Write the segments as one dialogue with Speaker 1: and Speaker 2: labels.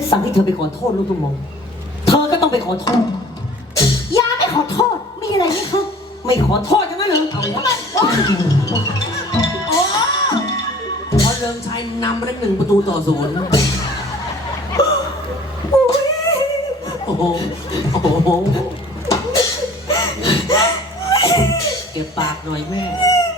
Speaker 1: สั่งให้เธอไปขอโทษลูกตุ้มมงเธอก็ต้องไปขอโทษ
Speaker 2: ยาไม่ขอโทษมีอะไรไหมคะ
Speaker 1: ไม่ขอโทษอย่างนั้นเหรอเอาละ
Speaker 3: โอ้พอเริงชัยนำไปได้1-0โอ้โหโอ้โหเก็บปากหน่อยแม่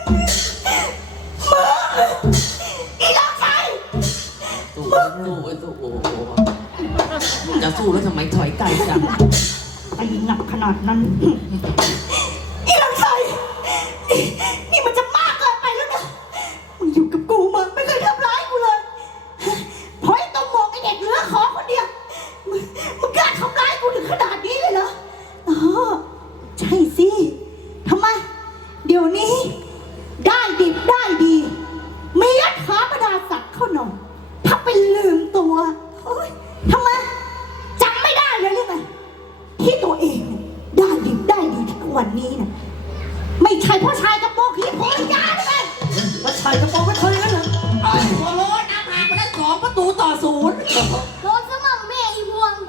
Speaker 2: อีน้องชาย
Speaker 3: สู้โอ้โหจะสู้แล้วทำไมถอยไกลจัง
Speaker 2: ไปหนักขนาดนั้นอีน้องชายนี่มันจะมากเกินไปแล้วนะมึงอยู่กับกูมึงไม่เคยทำร้ายกูเลยเพราะไอ้ตัวมองไอ้เด็กเนื้อขอคนเดียวมึงกล้าทำร้ายกูถึงขนาดนี้เลยเหรออ๋อใช่สิทำไมเดี๋ยวนี้ได้ดิบได้ดีมียศถาบรรดาศักดิ์เข้าหน่อยถ้าไปลืมตัวทำไมจำไม่ได้เลยหรือไงที่ตัวเองได้ดิบได้ดีทุกวันนี้นะไม่ใช่เพราะชายกระโปรงขี้โผล่ยาเลย
Speaker 1: ว่าชายกระโปรงไม่เคยงั้นเหรอ
Speaker 3: โอ้โหน้ำหายไปได้2-0
Speaker 2: โดนสมังแม่อีพวง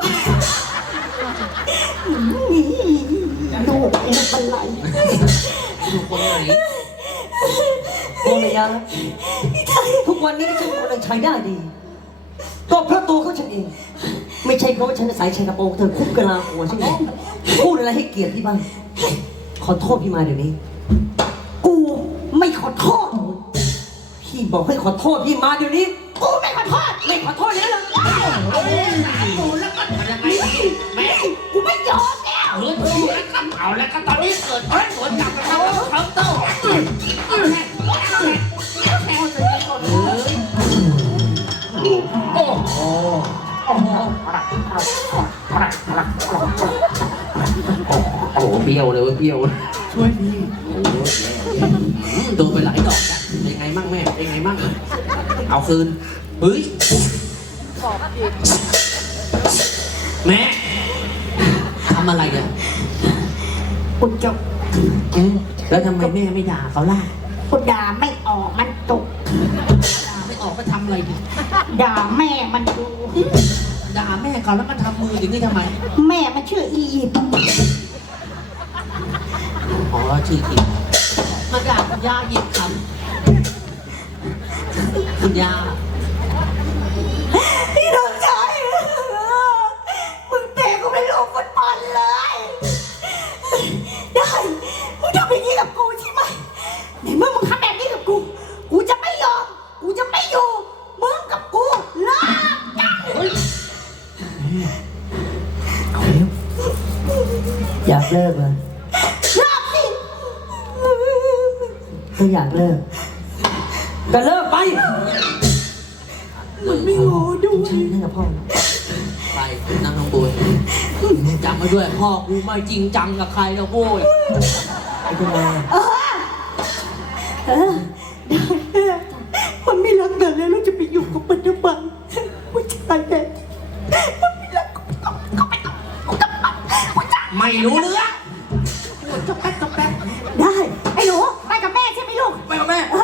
Speaker 2: ลูกเองเป็นไร
Speaker 3: ลูกคนไหน
Speaker 1: โอเลยะทุกวันนี้ที่ฉันกำลังใช้ได้ดีก็เพราะตัวเขาฉันเองไม่ใช่เพราะว่าฉันจะใส่ชายกระโปรงเธอคุบกะลาหัวใช่ไหมพูดอะไรให้เกียรติพี่บ้างขอโทษพี่มาเดี๋ยวนี้
Speaker 2: กูไม่ขอโทษ
Speaker 1: พี่บอกให้ขอโทษพี่มาเดี๋ยวนี้
Speaker 2: กูไม่ขอโทษ
Speaker 1: ไม่ขอโทษแล้วเหรอ
Speaker 3: กูแล้วก็ยังไงแม่
Speaker 2: กูไม่ยอมแล้ว
Speaker 3: แล้วก็เอาแล้วก็ตอนนี้เกิดสวนกลับมาแล้วเติมโอ้โหโอ้โหเบี้ยวเลยเบี้ยว
Speaker 1: ช่วยพี่
Speaker 3: โดนไปหลายดอกจ้ะเป็นไงมั่งแม่เป็นไงมั่งเอาคืนเฮ้ยแม่ทำอะไรอ่ะ
Speaker 2: กูจบ
Speaker 3: แล้วทำไมแม่ไม่ด่าเขาล่ะ
Speaker 2: กูด่าไม่ออกมันตก
Speaker 3: ด่าไม่ออกก็ทำอะไรดิ
Speaker 2: ด่าแม่มันดู
Speaker 3: ด่าแม่เขาแล้วมันทำมืออย่างนี้ทำไม
Speaker 2: แม่มันชื่ออียิปต์
Speaker 3: อ๋อชื่ออียิปต์มาด่าคุณย่าหยิบคำคุณย่า
Speaker 2: พี่น้องชายมึงเตะกูเป็นลูกฟุตบอลเลยได้มึงทำอย่างนี้กับกูใช่ไหมในเมื่อมึงทำแบบนี้กับกูกูจะไม่ยอมกูจะไม่อยู่มึงกับกูเลิกกัน
Speaker 1: อยากเลิกเลย
Speaker 2: เลิกสิ
Speaker 1: ก็อยากเลิกก็เลิกไป
Speaker 2: มันไม่งอด้วย
Speaker 1: ใช่นั่นกับพ่อ
Speaker 3: ไปนั่งน้องบุญจำไว้ด้วยพ่อกูไม่จริงจังกับใครแล้วโว้ย
Speaker 1: ไอ้ตัวได้
Speaker 2: มันไม่รักกันแล้วเราจะไปอยู่กับมันทำไมผู้ชายแบบมันไม่รักก็ไม่ต้อง
Speaker 3: ไม่รู้เรื่อง
Speaker 2: จบแป๊บได้ไอ้หนูไปกับแม่ใช่ไหมลูก
Speaker 3: ไปกับแม่